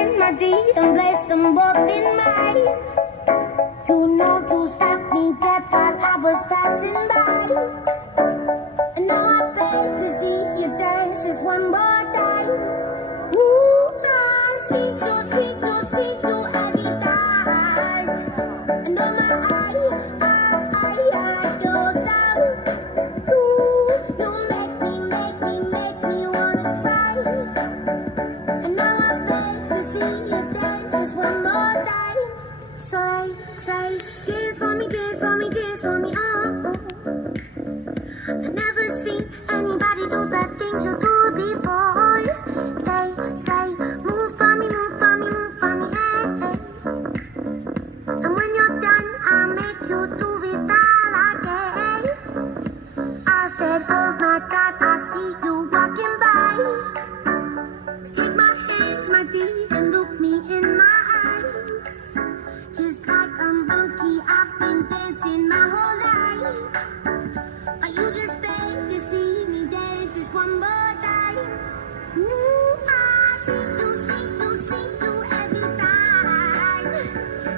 hand, my D, and place them both in mine. You know you stopped me dead while I was passing by. And now I beg to see you dance just one more time. Ooh, I see you every time. And oh my, I your style. Ooh, you make me wanna try. And now I beg to see you dance just one more time. Say, dance for me, oh. I've never seen anybody do the things you do before. They say, move for me, hey, hey. And when you're done, I'll make you do it all again. I said, oh my God, I see you walking by. Take my hands, my D, and look me in my eyes. Just like a monkey, I've been dancing my whole life. But you just beg to see me dance just one more time. Ooh, I see you every time.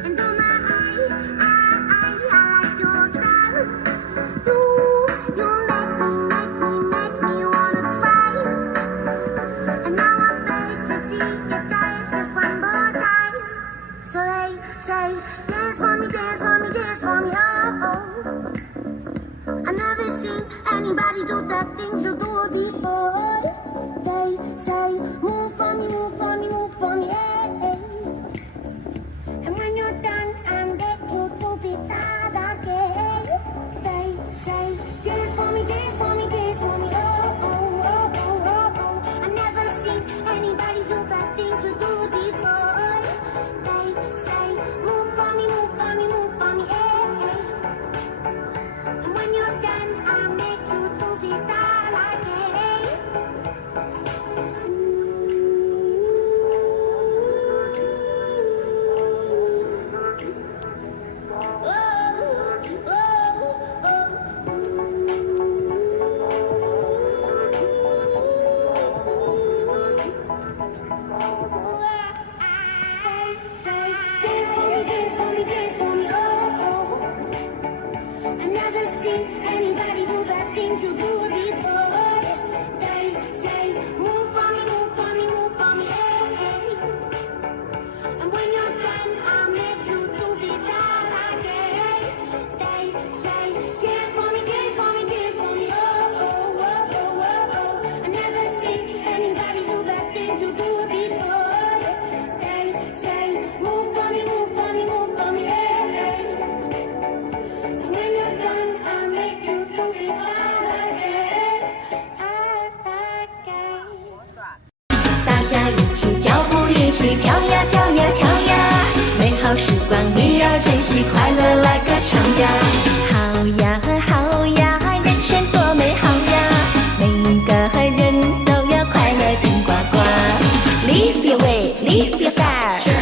And oh my, I like your style. Ooh, you make me wanna cry. And now I beg to see you dance just one more time. So they say, dance for me, oh. I've never seen anybody do the things you do before. They say, move for me, hey, hey. And when you're done, I'm back to do it all again. They say, dance for me, oh. I've never seen anybody do the things you do before. They say, move for me, hey, hey. And when you're done, I'll make you do it all again. Dance for me, oh. I've never seen anybody do the things you do before. They say, move for me, hey, hey. And when you're done, I'll make you do it all again. They say, dance for me, oh. I've never seen anybody do the things you do before. They say, move for me, hey, hey. And when you're done, I'll make you do it all again. 大家一起脚步一起跳呀跳呀跳呀，美好时光你要珍惜，快乐来歌唱呀。好呀好呀，人生多美好呀，每个人都要快乐顶呱呱。Live your way, live your style。